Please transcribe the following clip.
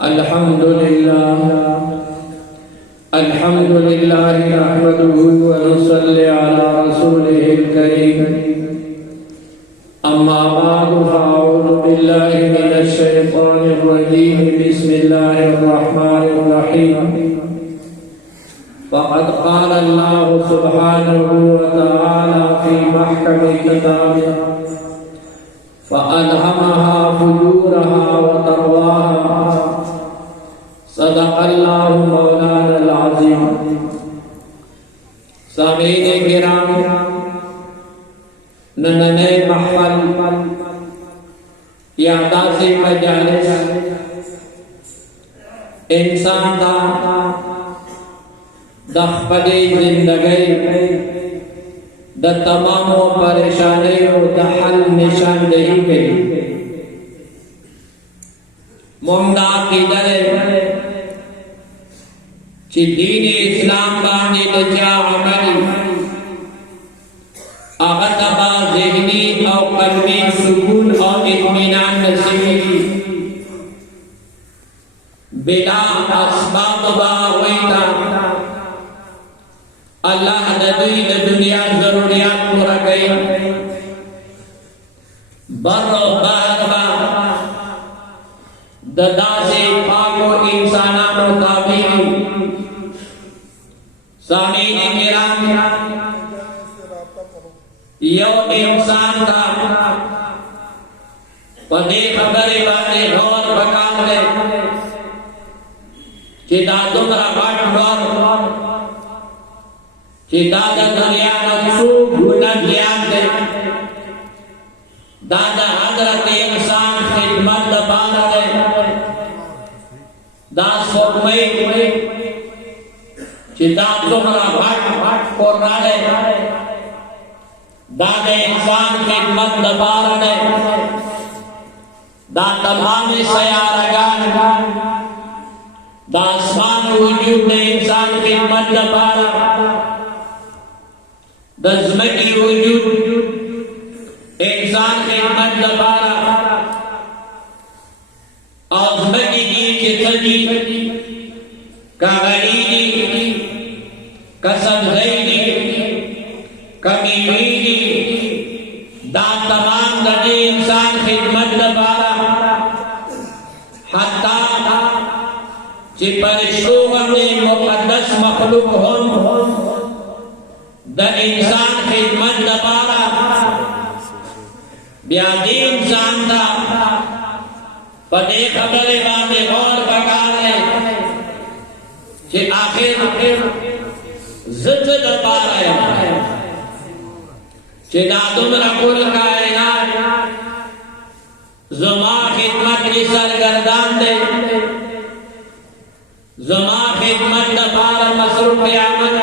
अल्हम्दुलिल्लाह नहमदुहु व नुसल्ली अला रसूलिहिल करीम। अम्मा बादु फ़अऊज़ु बिल्लाहि मिनश शैतानिर रजीम। बिस्मिल्लाहिर रहमानिर रहीम। फ़क़द क़ाल अल्लाहु सुब्हानहु व तआला फ़ी महकमि किताबिही फ़अल्हमहा फ़ुजूरहा व तक़वाहा। सदक़ल्लाहु मौलानल अज़ीम। सामीने किराम, नन्हे महफल यादासी मजालिस इंसान दखपदी जिंदगी द तमामो परेशानियों द हल निशानदेही पे मुमदा की दरे ची दीन इस्लाम बानी लजा अमली अगतबा ज़हनी और क़ल्बी सुकून और इत्मीनान नसीबी बिला अस्बाब बाग़ीता अल्लाह नबी ने दुनिया ज़रूरियात पूरा कई बर्रो बहरबा ददा से पाको इंसानानो ताबीरी। सामीने किराम, यो इंसान का पदे खबरे बाते गौर बकाम ले चिदा तुमरा बाट गौर चिदा दुनिया नसू गुना ज्ञान दे दादा हजरत इंसान खिदमत दबाना दे दास फरमाई चिदा तुमरा बाट को राले दादे इंसान खिदमत दबाना दे दा तमाम सयारगान दासमान वजूद ने इंसान खिदमत दबाना दज़मकी वजूद इंसान खिदमत दबाना औज़मकी जी के सजी का गरीबी कसम ज़ैदी कमीनी दा तमाम दे इंसान खिदमत दबारा हत्ता ची परिशोगा में मुक़द्दस मखलूक हों द इंसान खिदमत दबारा ब्यादी इंसान दा पदे खबरे बाते गौर बकारे ची आखिर जिद दबारा है ची दादुम रकुल कायनात ज़मा खिदमत की सरगर्दान दे ज़मा खिदमत दबारा मसरूफ़ आमद